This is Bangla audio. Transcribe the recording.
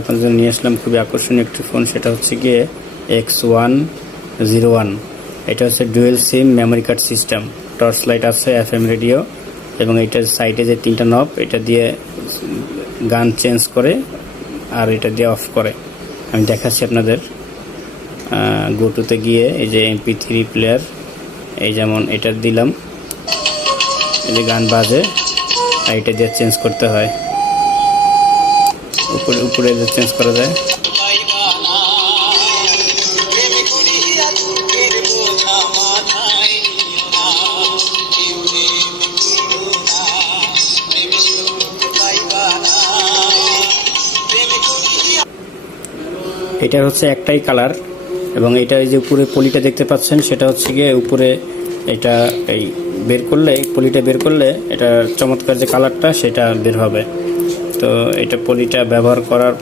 আপনাদের জন্য নিয়ে আসলাম খুবই আকর্ষণীয় একটি ফোন, সেটা হচ্ছে গিয়ে X101। এটা হচ্ছে ডুয়েল সিম memory card system, torch light আছে, FM রেডিও, এবং এটার সাইডে যে 3টা নব, এটা দিয়ে গান চেঞ্জ করে আর এটা দিয়ে অফ করে। আমি দেখাচ্ছি আপনাদের। গোটুতে গিয়ে এই যে MP3 প্লেয়ার, এই যেমন এটা দিলাম, এই যে গান বাজে, আর এটা দিয়ে চেঞ্জ করতে হয়, উপরে উপরে চেঞ্জ করা যায়। এটা হচ্ছে একটাই কালার, এবং এটা এই যে উপরে পলিটা দেখতে পাচ্ছেন, সেটা হচ্ছে গিয়ে উপরে এটা এই বের করলে, এই পলিটা বের করলে এটা চমৎকার যে কালারটা সেটা বের হবে। তো এটা পলিটা ব্যবহার করার